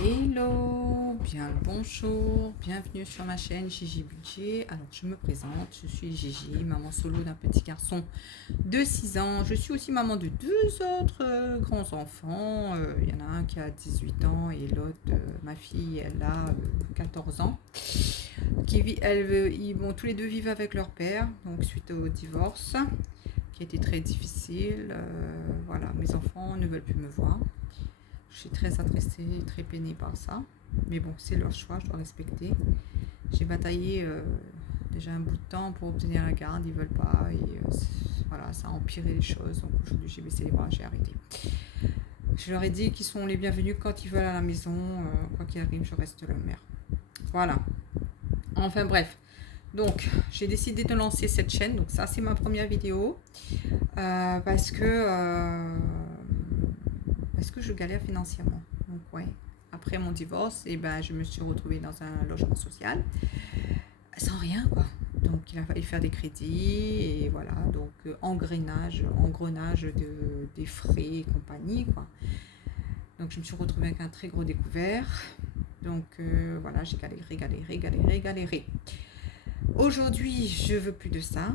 Hello, bien le bonjour, bienvenue sur ma chaîne Gigi Budget. Alors je me présente, je suis Gigi, maman solo d'un petit garçon de 6 ans. Je suis aussi maman de deux autres grands enfants. Il y en a un qui a 18 ans et l'autre, ma fille, elle a 14 ans. Ils vont tous les deux vivre avec leur père, donc suite au divorce, qui a été très difficile. Voilà, mes enfants ne veulent plus me voir. Je suis très attristée et très peinée par ça. Mais bon, c'est leur choix, je dois respecter. J'ai bataillé déjà un bout de temps pour obtenir la garde, ils veulent pas. Et voilà, ça a empiré les choses. Donc aujourd'hui, j'ai baissé les bras, j'ai arrêté. Je leur ai dit qu'ils sont les bienvenus quand ils veulent à la maison. Quoi qu'il arrive, je reste leur mère. Voilà. Enfin bref. Donc, j'ai décidé de lancer cette chaîne. Donc ça, c'est ma première vidéo. Parce que je galère financièrement. Donc ouais, après mon divorce, je me suis retrouvée dans un logement social sans rien quoi. Donc il a fallu faire des crédits et voilà, donc engrenage des frais et compagnie quoi. Donc je me suis retrouvée avec un très gros découvert. Donc voilà, j'ai galéré. Aujourd'hui, je veux plus de ça.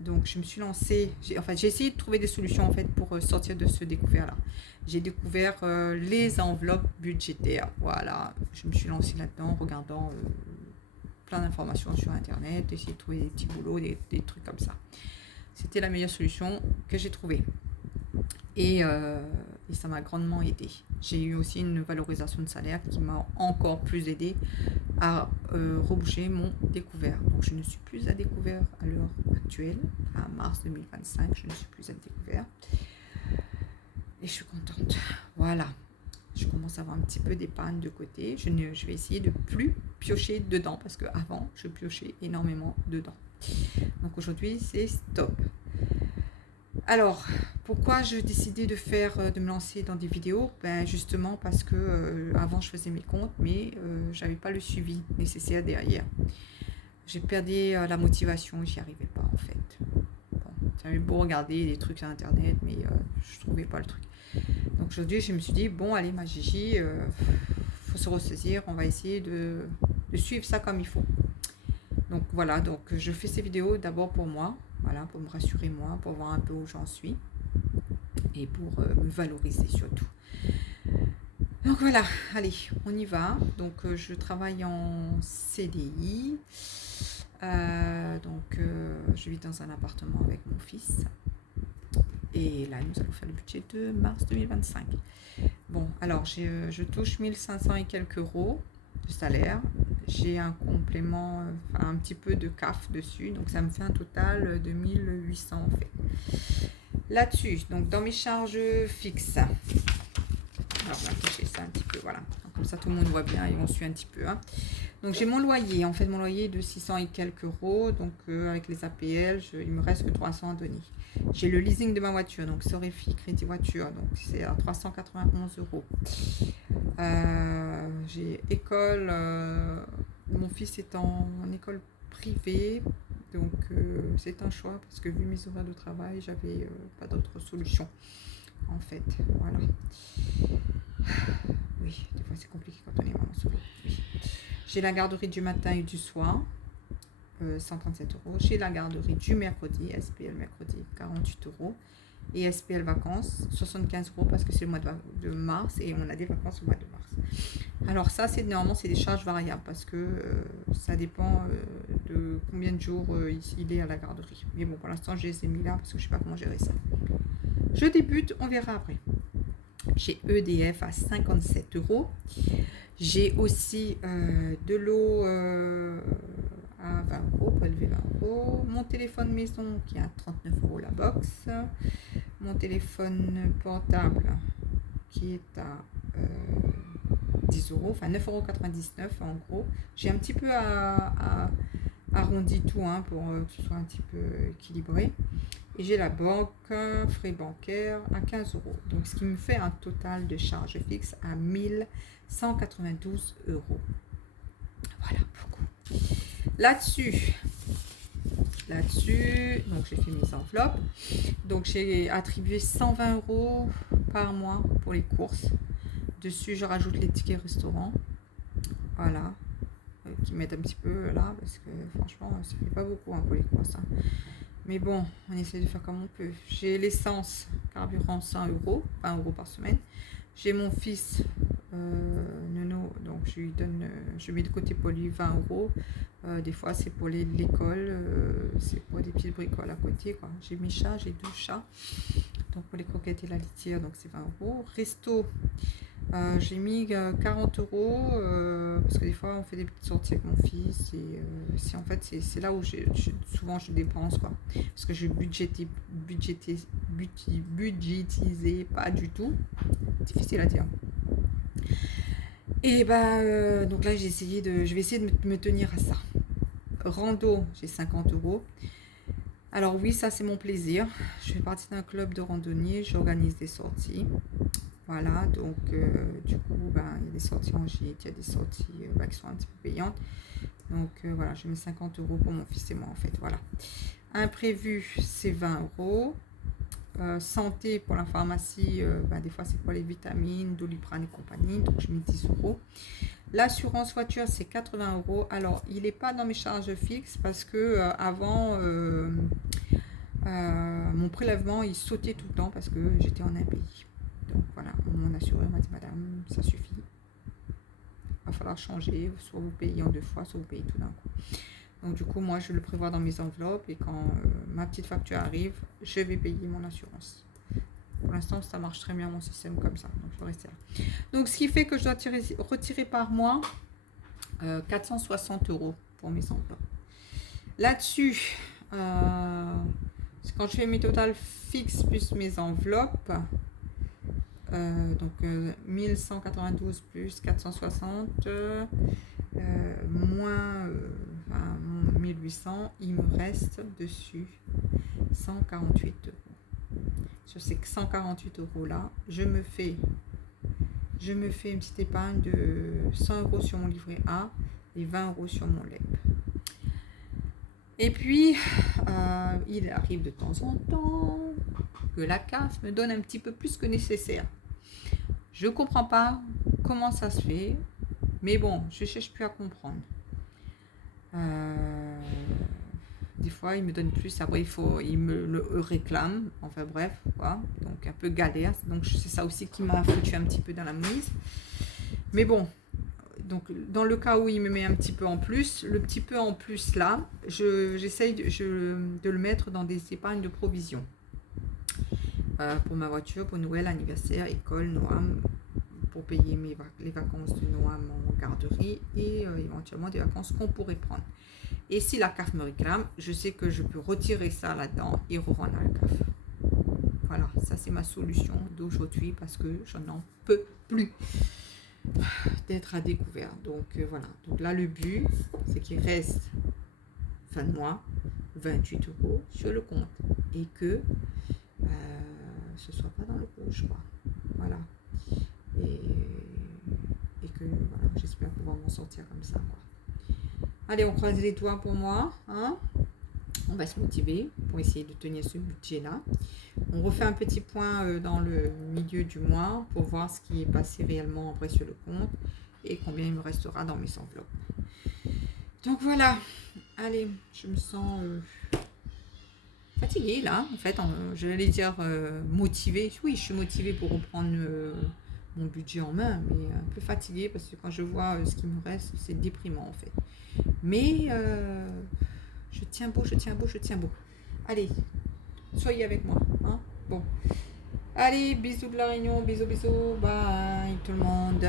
Donc je me suis lancée, j'ai essayé de trouver des solutions en fait pour sortir de ce découvert-là. J'ai découvert les enveloppes budgétaires. Voilà, je me suis lancée là-dedans, regardant plein d'informations sur internet, essayer de trouver des petits boulots, des trucs comme ça. C'était la meilleure solution que j'ai trouvée. Et ça m'a grandement aidé. J'ai eu aussi une valorisation de salaire qui m'a encore plus aidé à reboucher mon découvert. Donc je ne suis plus à découvert à l'heure actuelle, à mars 2025, je ne suis plus à découvert. Et je suis contente. Voilà. Je commence à avoir un petit peu d'épargne de côté. Je vais essayer de plus piocher dedans parce qu'avant, je piochais énormément dedans. Donc aujourd'hui, c'est stop. Alors, pourquoi j'ai décidé de me lancer dans des vidéos? Justement parce que avant je faisais mes comptes, mais j'avais pas le suivi nécessaire derrière. J'ai perdu la motivation, j'y arrivais pas en fait. Bon, j'avais beau regarder des trucs sur internet, mais je trouvais pas le truc. Donc aujourd'hui, je me suis dit bon, allez ma Gigi, faut se ressaisir, on va essayer de suivre ça comme il faut. Donc voilà, donc je fais ces vidéos d'abord pour moi. Voilà, pour me rassurer moi, pour voir un peu où j'en suis et pour me valoriser surtout. Donc voilà, allez, on y va. Donc je travaille en CDI. Je vis dans un appartement avec mon fils. Et là, nous allons faire le budget de mars 2025. Bon, alors je touche 1500 et quelques euros de salaire. J'ai un complément, un petit peu de CAF dessus, donc ça me fait un total de 1800 en fait. Là-dessus, donc dans mes charges fixes, alors on va afficher ça un petit peu, voilà, donc, comme ça tout le monde voit bien et on suit un petit peu. Hein. Donc j'ai mon loyer, en fait mon loyer est de 600 et quelques euros, donc avec les APL, il me reste que 300 à donner. J'ai le leasing de ma voiture, donc Sorefi Crédit Voiture, donc c'est à 391 euros. J'ai école, mon fils est en école privée, donc c'est un choix parce que vu mes horaires de travail, j'avais pas d'autre solution en fait. Voilà. Oui, des fois c'est compliqué quand on est maman solo. Oui. J'ai la garderie du matin et du soir, 137 euros. J'ai la garderie du mercredi, SPL mercredi, 48 euros. Et SPL vacances, 75 euros parce que c'est le mois de mars et on a des vacances au mois de mars. Alors ça, normalement, c'est des charges variables parce que ça dépend de combien de jours il est à la garderie. Mais bon, pour l'instant, je les ai mis là parce que je ne sais pas comment gérer ça. Je débute, on verra après. J'ai EDF à 57 euros. J'ai aussi de l'eau à 20 euros, prélevé 20 euros. Mon téléphone maison qui est à 39 euros la box. Mon téléphone portable qui est à 10 euros, enfin 9,99 euros en gros. J'ai un petit peu arrondi tout hein, pour que ce soit un petit peu équilibré. Et j'ai la banque, frais bancaires à 15 euros. Donc ce qui me fait un total de charges fixes à 1192 euros. Voilà, beaucoup. Là-dessus, donc j'ai fait mes enveloppes. Donc j'ai attribué 120 euros par mois pour les courses Dessus, je rajoute les tickets restaurant. Voilà. Qui m'aident un petit peu là, parce que franchement, ça fait pas beaucoup pour les croissants. Mais bon, on essaie de faire comme on peut. J'ai l'essence, carburant 100 euros, 20 euros par semaine. J'ai mon fils, Nono, donc je lui donne, je mets de côté pour lui 20 euros. Des fois, c'est pour l'école, c'est pour des petites bricoles à côté, quoi. J'ai mes chats, j'ai 12 chats. Donc pour les croquettes et la litière, donc c'est 20 euros. Resto, j'ai mis 40 euros parce que des fois on fait des petites sorties avec mon fils et en fait c'est là où souvent je dépense, quoi, parce que je budgétisais pas du tout, difficile à dire. Et donc là je vais essayer de me tenir à ça. Rando, j'ai 50 euros. Alors oui, ça c'est mon plaisir. Je fais partie d'un club de randonnée, j'organise des sorties. Voilà, donc du coup, il y a des sorties en gîte, il y a des sorties qui sont un petit peu payantes. Donc voilà, je mets 50 euros pour mon fils et moi, en fait. Voilà. Imprévu, c'est 20 euros. Santé pour la pharmacie, des fois c'est pour les vitamines, Doliprane et compagnie, donc je mets 10 euros. L'assurance voiture, c'est 80 euros. Alors, il n'est pas dans mes charges fixes parce que avant, mon prélèvement, il sautait tout le temps parce que j'étais en impayé. Donc voilà, mon assureur m'a dit, madame, ça suffit. Il va falloir changer, soit vous payez en 2 fois, soit vous payez tout d'un coup. Donc du coup, moi, je le prévois dans mes enveloppes et quand ma petite facture arrive, je vais payer mon assurance. Pour l'instant, ça marche très bien mon système comme ça. Donc je vais rester là. Donc ce qui fait que je dois retirer par mois 460 euros pour mes enveloppes. Là-dessus, quand je fais mes totales fixes plus mes enveloppes, donc 1192 plus 460 moins 1800, il me reste dessus 148 euros. Sur ces 148 euros là, je me fais une petite épargne de 100 euros sur mon livret A et 20 euros sur mon LEP. Et puis, il arrive de temps en temps que la CAF me donne un petit peu plus que nécessaire. Je ne comprends pas comment ça se fait, mais bon, je ne cherche plus à comprendre. Des fois, il me donne plus, après il me le réclame, enfin bref, quoi. Donc un peu galère, donc c'est ça aussi qui m'a foutu un petit peu dans la mouise. Mais bon, donc dans le cas où il me met un petit peu en plus, le petit peu en plus là, j'essaye de le mettre dans des épargnes de provision. Pour ma voiture, pour Noël, anniversaire, école, Noam, pour payer les vacances de Noam en garderie et éventuellement des vacances qu'on pourrait prendre. Et si la CAF me réclame, je sais que je peux retirer ça là-dedans et revendre à la CAF. Voilà, ça c'est ma solution d'aujourd'hui parce que je n'en peux plus d'être à découvert. Donc voilà, donc là le but c'est qu'il reste fin de mois 28 euros sur le compte et que ce soit pas dans le rouge, quoi. Voilà. Et que voilà, j'espère pouvoir m'en sortir comme ça, quoi. Allez, on croise les doigts pour moi, hein. On va se motiver pour essayer de tenir ce budget-là. On refait un petit point dans le milieu du mois pour voir ce qui est passé réellement après sur le compte et combien il me restera dans mes enveloppes. Donc voilà, allez, je me sens fatiguée là, en fait, je vais dire motivée. Oui, je suis motivée pour reprendre mon budget en main, mais un peu fatiguée parce que quand je vois ce qui me reste, c'est déprimant en fait. Mais je tiens beau. Allez, soyez avec moi, hein. Bon, allez, bisous de la Réunion, bisous, bye tout le monde.